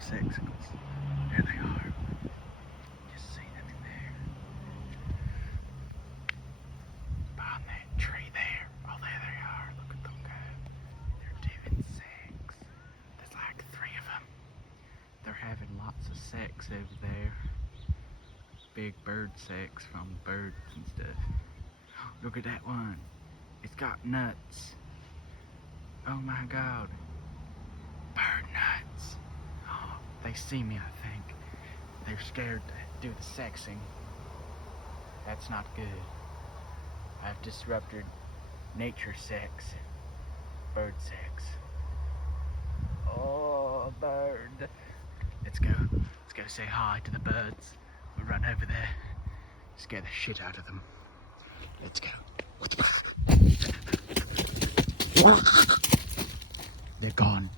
sexicles. There they are. Just see them in there. Behind that tree there. Oh, there they are. Look at them go. They're doing sex. There's like 3 of them. They're having lots of sex over there. Big bird sex from birds and stuff. Look at that one. It's got nuts. Oh my god. Bird nuts. Oh, they see me, I think. They're scared to do the sexing. That's not good. I've disrupted nature sex. Bird sex. Oh, bird. Let's go. Let's go say hi to the birds. We'll run over there. Scare the shit out of them. Let's go. They're gone.